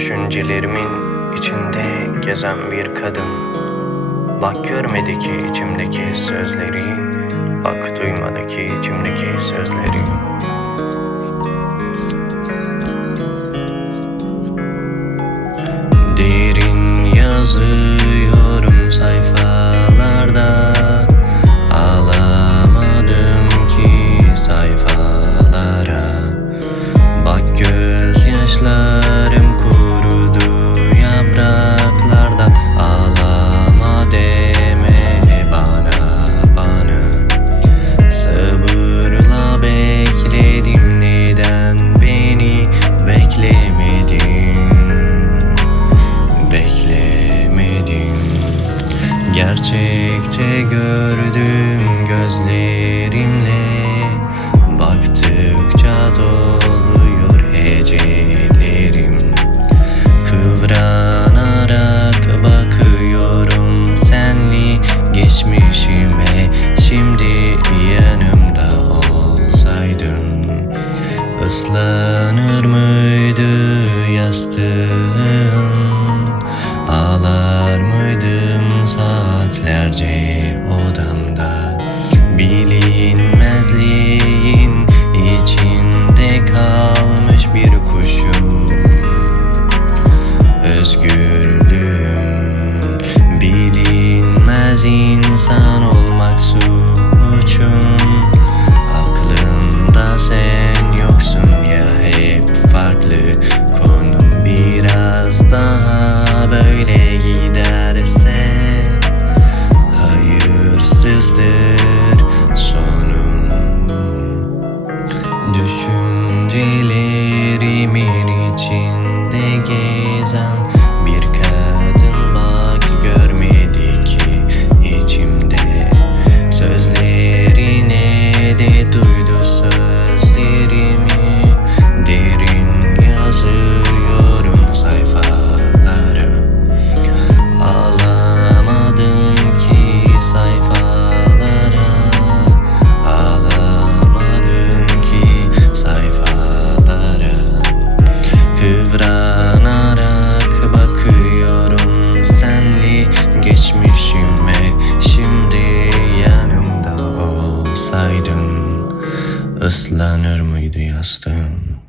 Düşüncelerimin içinde gezen bir kadın. Bak görmedi ki içimdeki sözleri Bak duymadı ki içimdeki sözleri. Derin yazıyorum Gerçekte gördüm gözlerimle saatlerce odamda. Bilinmezliğin içinde kalmış bir kuşum. Özgürlüğüm bilinmez insan olmak suçum. Aklımda sen yoksun ya hep farklı konum biraz daha hayırsızdır sonum. Düşüncelerimin Islanır mıydı yastığım?